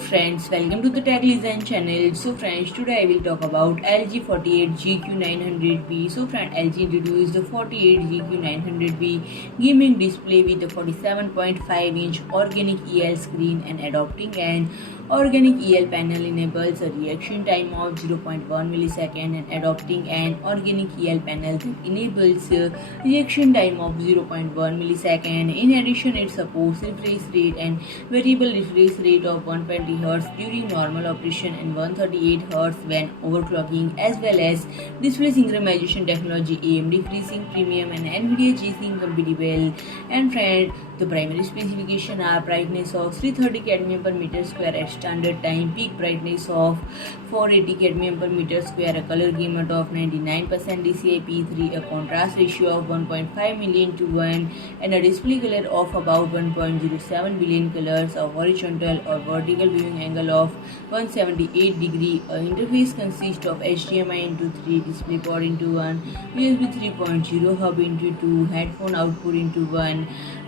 friends, welcome to the Tech Design channel. So friends, today I will talk about LG 48GQ900B. So friend, LG introduced the 48GQ900B gaming display with a 47.5-inch organic EL screen, and adopting an organic EL panel enables a reaction time of 0.1 millisecond, and adopting an organic EL panel that enables a reaction time of 0.1 millisecond. In addition, it supports refresh rate and variable refresh rate of 120 Hz during normal operation and 138 Hz when overclocking, as well as display synchronization technology AMD FreeSync Premium and NVIDIA G-Sync compatible. And friend, the primary specifications are brightness of 330 cadmium per meter square at standard time, peak brightness of 480 cadmium per meter square, a color gamut of 99% DCI-P3, a contrast ratio of 1.5 million to 1, and a display color of about 1.07 billion colors, a horizontal or vertical viewing angle of 178 degree. A interface consists of HDMI into 3, DisplayPort into 1, USB 3.0 hub into 2, headphone output into 1,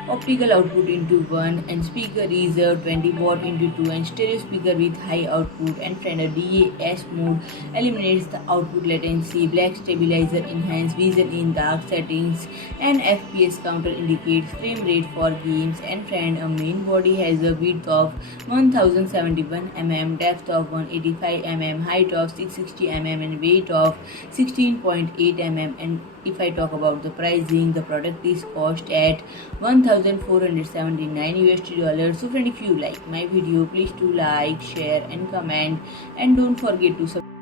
optical output into 1, and speaker is 20 watt into 2, and stereo speaker with high output. And friend, a DAS mode eliminates the output latency, black stabilizer enhance vision in dark settings, and FPS counter indicates frame rate for games. And friend, a main body has a width of 1071 mm, depth of 185 mm, height of 660 mm, and weight of 16.8 mm. And if I talk about the pricing, the product is cost at $1,479. So friend, if you like my video, please do like, share and comment, and don't forget to subscribe.